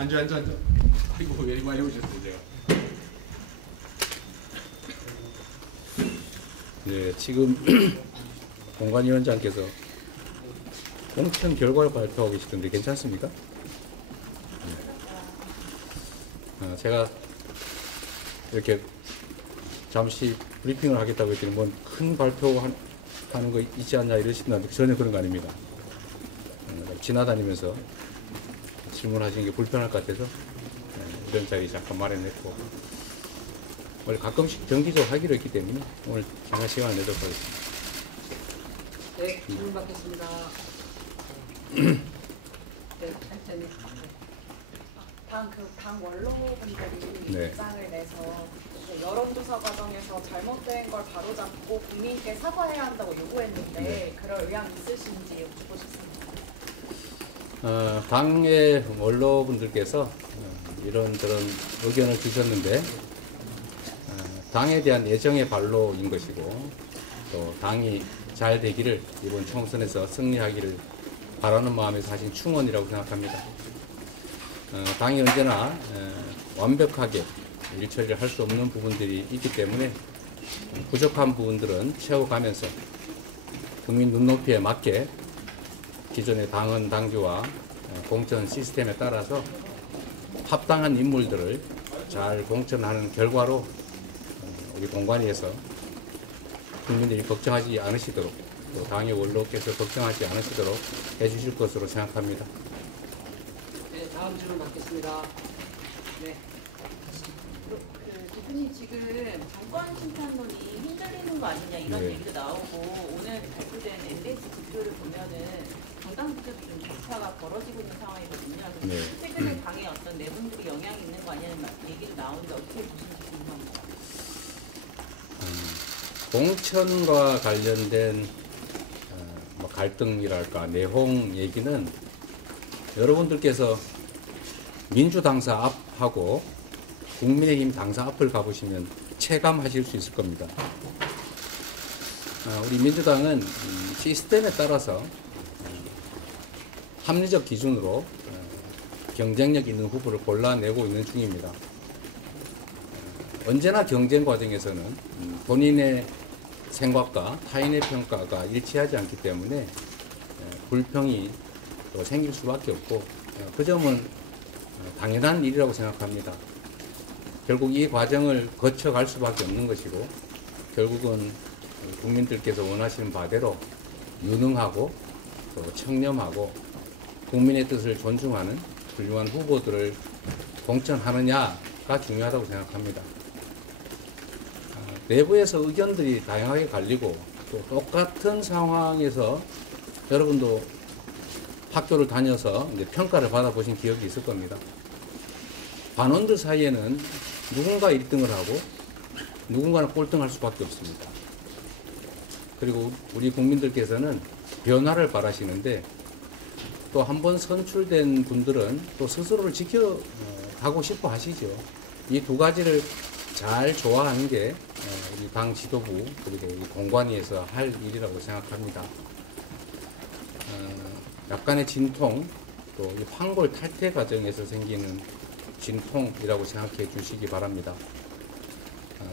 앉아. 아이고, 왜 이리 많이 오셨어요, 제가. 네, 지금 공관위원장께서 공천 결과를 발표하고 계시던데 괜찮습니까? 네. 제가 이렇게 잠시 브리핑을 하겠다고 했더니 뭔 큰 발표하는 거 있지 않냐 이러신다는데 전혀 그런 거 아닙니다. 지나다니면서 질문하시는 게 불편할 것 같아서 이런 자리 잠깐 마련했고 원래 가끔씩 정기적으로 하기로 했기 때문에 오늘 잠깐 시간을 내도록 하겠습니다. 네, 질문 받겠습니다. 네, 할텐. 당 원로분들이 네. 입장을 내서 여론조사 과정에서 잘못된 걸 바로잡고 국민께 사과해야 한다고 요구했는데 네. 그럴 의향 있으신지 여쭙고 싶습니다. 당의 원로분들께서 이런저런 의견을 주셨는데 당에 대한 애정의 발로인 것이고 또 당이 잘 되기를 이번 총선에서 승리하기를 바라는 마음에서 하신 충언이라고 생각합니다. 당이 언제나 완벽하게 일처리를 할 수 없는 부분들이 있기 때문에 부족한 부분들은 채워가면서 국민 눈높이에 맞게 기존의 당헌 당규와 공천 시스템에 따라서 합당한 인물들을 잘 공천하는 결과로 우리 공관위에서 국민들이 걱정하지 않으시도록 또 당의 원로께서 걱정하지 않으시도록 해주실 것으로 생각합니다. 네, 다음 질문 받겠습니다. 네. 대표님 지금 정권 심판론이 흔들리는 거 아니냐 이런 네. 얘기도 나오고 오늘 발표된 MBS 지표를 보면은 정당 지표도 좀 격차가 벌어지고 있는 상황이거든요. 그래서 네. 최근에 당의 어떤 내분들이 영향이 있는 거 아니냐는 얘기도 나오는데 어떻게 보시는지 궁금합니다. 공천과 관련된 뭐 갈등이랄까 내홍 얘기는 여러분들께서 민주당사 앞하고 국민의힘 당사 앞을 가보시면 체감하실 수 있을 겁니다. 우리 민주당은 시스템에 따라서 합리적 기준으로 경쟁력 있는 후보를 골라내고 있는 중입니다. 언제나 경쟁 과정에서는 본인의 생각과 타인의 평가가 일치하지 않기 때문에 불평이 또 생길 수밖에 없고 그 점은 당연한 일이라고 생각합니다. 결국 이 과정을 거쳐갈 수밖에 없는 것이고 결국은 국민들께서 원하시는 바대로 유능하고 또 청렴하고 국민의 뜻을 존중하는 훌륭한 후보들을 공천하느냐가 중요하다고 생각합니다. 내부에서 의견들이 다양하게 갈리고 또 똑같은 상황에서 여러분도 학교를 다녀서 이제 평가를 받아보신 기억이 있을 겁니다. 반원들 사이에는 누군가 1등을 하고 누군가는 꼴등할 수밖에 없습니다. 그리고 우리 국민들께서는 변화를 바라시는데 또 한 번 선출된 분들은 또 스스로를 지켜가고 싶어 하시죠. 이 두 가지를 잘 좋아하는 게 우리 당 지도부 그리고 우리 공관위에서 할 일이라고 생각합니다. 약간의 진통 또 이 황골 탈퇴 과정에서 생기는 진통이라고 생각해 주시기 바랍니다.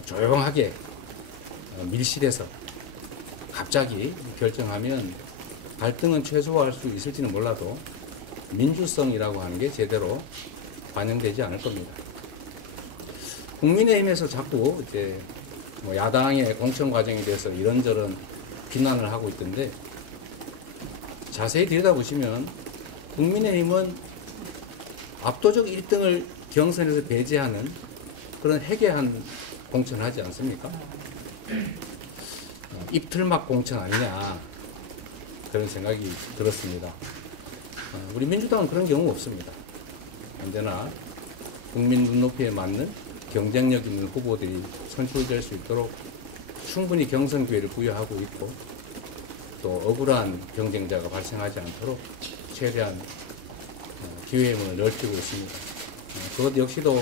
조용하게 밀실에서 갑자기 결정하면 갈등은 최소화할 수 있을지는 몰라도 민주성이라고 하는 게 제대로 반영되지 않을 겁니다. 국민의힘에서 자꾸 이제 뭐 야당의 공천 과정에 대해서 이런저런 비난을 하고 있던데 자세히 들여다보시면 국민의힘은 압도적 1등을 경선에서 배제하는 그런 해괴한 공천을 하지 않습니까? 입틀막 공천 아니냐 그런 생각이 들었습니다. 우리 민주당은 그런 경우 없습니다. 언제나 국민 눈높이에 맞는 경쟁력 있는 후보들이 선출될 수 있도록 충분히 경선 기회를 부여하고 있고 또 억울한 경쟁자가 발생하지 않도록 최대한 기회의 문을 넓히고 있습니다. 그것 역시도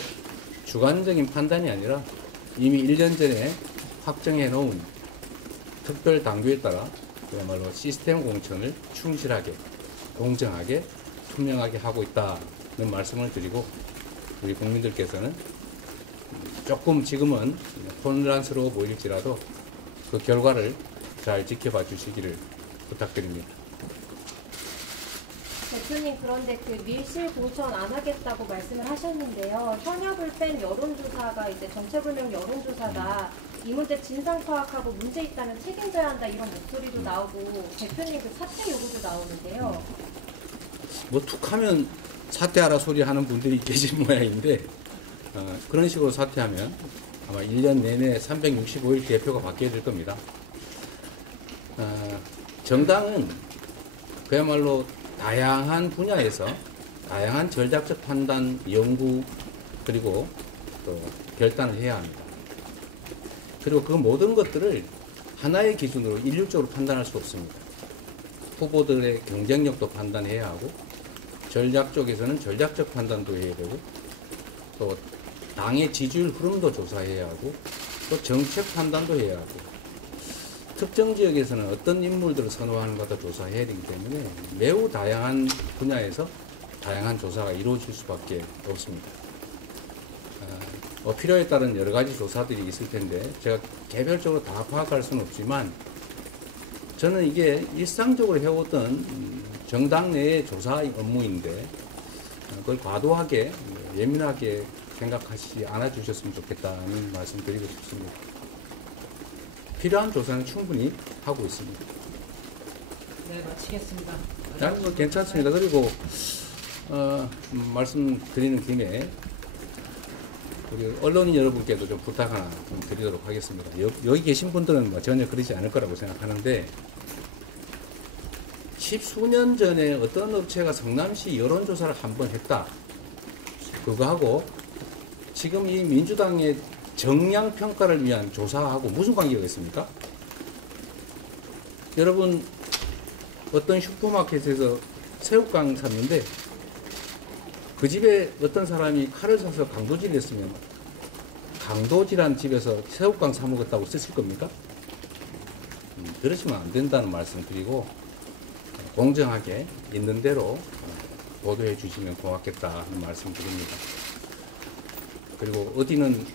주관적인 판단이 아니라 이미 1년 전에 확정해 놓은 특별 당규에 따라 그야말로 시스템 공천을 충실하게, 공정하게, 투명하게 하고 있다. 말씀을 드리고 우리 국민들께서는 조금 지금은 혼란스러워 보일지라도 그 결과를 잘 지켜봐 주시기를 부탁드립니다. 대표님, 그런데 그 밀실 공천 안 하겠다고 말씀을 하셨는데요. 현역을 뺀 여론조사가 이제 정체불명 여론조사가 이 문제 진상 파악하고 문제 있다면 책임져야 한다 이런 목소리도 나오고 대표님 그 사퇴 요구도 나오는데요. 뭐 툭하면 사퇴하라 소리 하는 분들이 계신 모양인데 그런 식으로 사퇴하면 아마 1년 내내 365일 대표가 바뀌어야 될 겁니다. 정당은 그야말로 다양한 분야에서 다양한 전략적 판단, 연구 그리고 또 결단을 해야 합니다. 그리고 그 모든 것들을 하나의 기준으로 일률적으로 판단할 수 없습니다. 후보들의 경쟁력도 판단해야 하고 전략 쪽에서는 전략적 판단도 해야 되고 또 당의 지지율 흐름도 조사해야 하고 또 정책 판단도 해야 하고 특정 지역에서는 어떤 인물들을 선호하는가도 조사해야 되기 때문에 매우 다양한 분야에서 다양한 조사가 이루어질 수밖에 없습니다. 필요에 따른 여러 가지 조사들이 있을 텐데 제가 개별적으로 다 파악할 수는 없지만 저는 이게 일상적으로 해오던 정당 내의 조사 업무인데 그걸 과도하게 예민하게 생각하시지 않아 주셨으면 좋겠다는 말씀 드리고 싶습니다. 필요한 조사는 충분히 하고 있습니다. 네, 마치겠습니다. 뭐 괜찮습니다. 그리고 말씀드리는 김에 우리 언론인 여러분께도 좀 부탁 하나 좀 드리도록 하겠습니다. 여기 계신 분들은 뭐 전혀 그러지 않을 거라고 생각하는데 10수년 전에 어떤 업체가 성남시 여론조사를 한번 했다. 그거하고 지금 이 민주당의 정량평가를 위한 조사하고 무슨 관계가 있습니까? 여러분 어떤 슈퍼마켓에서 새우깡 샀는데 그 집에 어떤 사람이 칼을 사서 강도질을 했으면 강도질한 집에서 새우깡 사 먹었다고 쓰실 겁니까? 그러시면 안 된다는 말씀 드리고 공정하게 있는 대로 보도해 주시면 고맙겠다는 말씀 드립니다. 그리고 어디는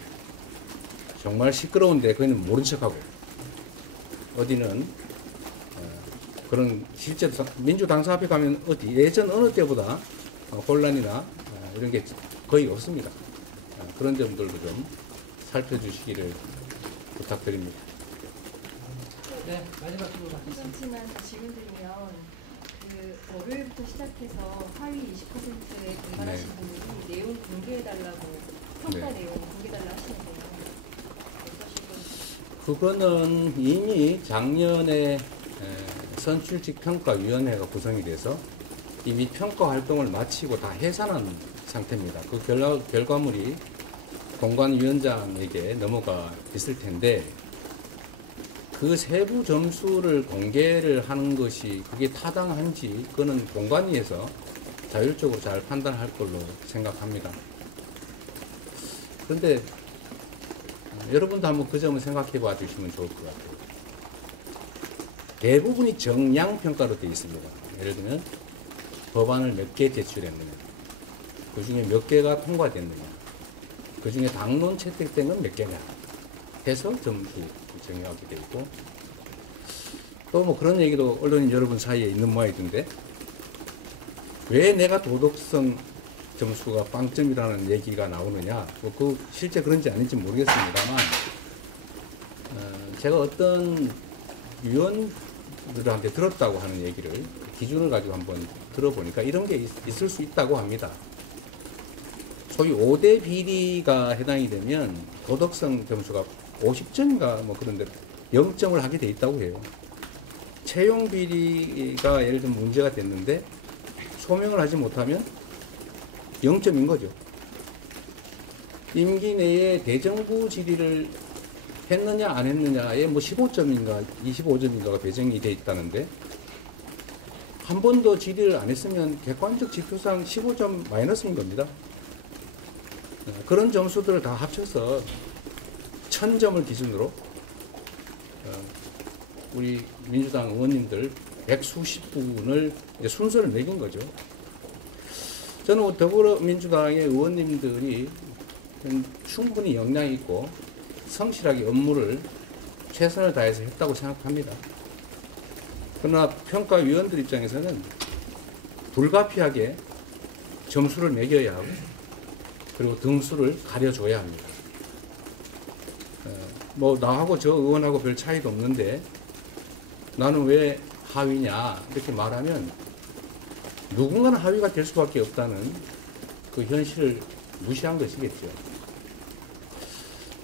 정말 시끄러운데 그는 모른 척하고 어디는 그런 실제 민주당사 앞에 가면 어디 예전 어느 때보다 혼란이나 이런 게 거의 없습니다. 그런 점들도 좀 살펴주시기를 부탁드립니다. 네, 마지막 질문 받겠습니다. 괜찮지만 질문 드리면 그 월요일부터 시작해서 하위 20%에 분발하신 네. 분들이 내용 공개해달라고 평가 네. 내용 공개해달라 하시는데요. 그거는 이미 작년에 선출직 평가위원회가 구성이 돼서 이미 평가 활동을 마치고 다 해산한 상태입니다. 그 결과물이 공관위원장에게 넘어가 있을 텐데 그 세부 점수를 공개를 하는 것이 그게 타당한지 그거는 공관위에서 자율적으로 잘 판단할 걸로 생각합니다. 그런데 여러분도 한번 그 점을 생각해 봐 주시면 좋을 것 같아요. 대부분이 정량평가로 되어 있습니다. 예를 들면 법안을 몇 개 제출했느냐, 그 중에 몇 개가 통과됐느냐, 그 중에 당론 채택된 건 몇 개냐 해서 점수 정의하게 되어 있고 또 뭐 그런 얘기도 언론인 여러분 사이에 있는 모양이던데 왜 내가 도덕성 점수가 빵점이라는 얘기가 나오느냐, 뭐 그 실제 그런지 아닌지 모르겠습니다만 제가 어떤 위원들한테 들었다고 하는 얘기를 기준을 가지고 한번 들어보니까 이런 게 있을 수 있다고 합니다. 소위 5대 비리가 해당이 되면 도덕성 점수가 50점인가 뭐 그런데 0점을 하게 돼 있다고 해요. 채용 비리가 예를 들면 문제가 됐는데 소명을 하지 못하면 0점인 거죠. 임기 내에 대정부 질의를 했느냐 안 했느냐에 뭐 15점인가 25점인가가 배정이 돼 있다는데 한 번도 질의를 안 했으면 객관적 지표상 15점 마이너스인 겁니다. 그런 점수들을 다 합쳐서 1000점을 기준으로 우리 민주당 의원님들 100수십 분을 순서를 매긴 거죠. 저는 더불어민주당의 의원님들이 충분히 역량이 있고 성실하게 업무를 최선을 다해서 했다고 생각합니다. 그러나 평가위원들 입장에서는 불가피하게 점수를 매겨야 하고 그리고 등수를 가려줘야 합니다. 뭐 나하고 저 의원하고 별 차이도 없는데 나는 왜 하위냐 이렇게 말하면 누군가는 하위가 될 수밖에 없다는 그 현실을 무시한 것이겠죠.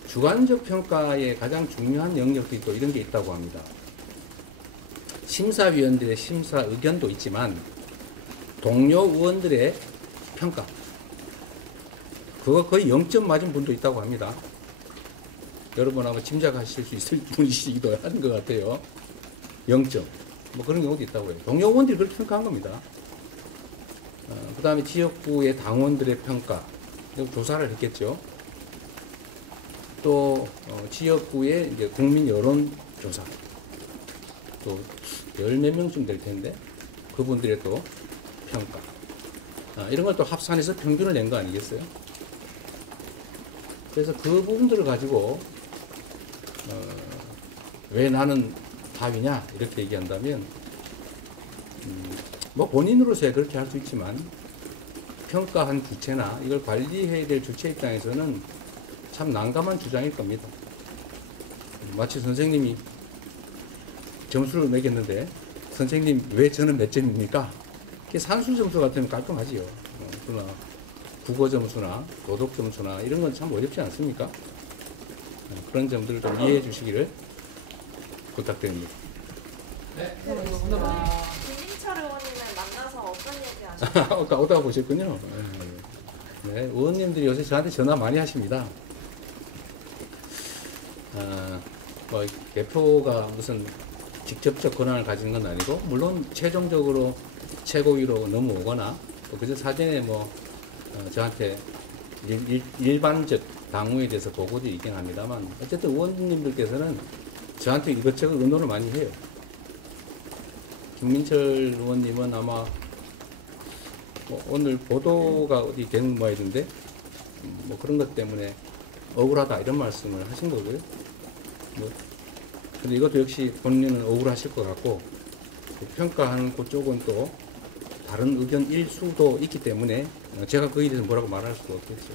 주관적 평가의 가장 중요한 영역도 또 이런 게 있다고 합니다. 심사위원들의 심사 의견도 있지만 동료 의원들의 평가 그거 거의 0점 맞은 분도 있다고 합니다. 여러분 아마 짐작하실 수 있을 분이시기도 한 것 같아요. 0점 뭐 그런 경우도 있다고 해요. 동료 의원들이 그렇게 평가한 겁니다. 그 다음에 지역구의 당원들의 평가 조사를 했겠죠. 또 지역구의 이제 국민 여론 조사 또 열 몇 명쯤 될 텐데 그분들의 또 평가 이런 걸 또 합산해서 평균을 낸 거 아니겠어요? 그래서 그 부분들을 가지고 왜 나는 하위냐 이렇게 얘기한다면 뭐 본인으로서야 그렇게 할 수 있지만 평가한 주체나 이걸 관리해야 될 주체 입장에서는 참 난감한 주장일 겁니다. 마치 선생님이 점수를 매겼는데 선생님 왜 저는 몇 점입니까? 그게 산수 점수 같으면 깔끔하지요. 그러나 국어 점수나 도덕 점수나 이런 건 참 어렵지 않습니까? 그런 점들을 좀 이해해 주시기를 부탁드립니다. 네, 네, 고맙습니다. 김민철 의원님을 만나서 어떤 얘기 하셨나요? 아까 오다가 보셨군요. 네, 의원님들이 요새 저한테 전화 많이 하십니다. 뭐 대표가 무슨 직접적 권한을 가진 건 아니고 물론 최종적으로 최고위로 넘어오거나 또 그저 사전에 뭐 저한테 일반적 당무에 대해서 보고도 있긴 합니다만 어쨌든 의원님들께서는 저한테 이것저것 의논을 많이 해요. 김민철 의원님은 아마 뭐 오늘 보도가 어디 된 모양인데 뭐 그런 것 때문에 억울하다 이런 말씀을 하신 거고요. 뭐 근데 이것도 역시 본인은 억울하실 것 같고 평가하는 그쪽은 또 다른 의견일 수도 있기 때문에 제가 거기에 대해서 뭐라고 말할 수가 없겠죠.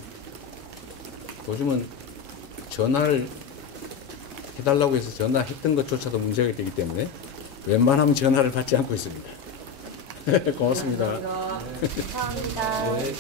요즘은 전화를 해달라고 해서 전화했던 것조차도 문제가 되기 때문에 웬만하면 전화를 받지 않고 있습니다. 고맙습니다. 감사합니다. 네.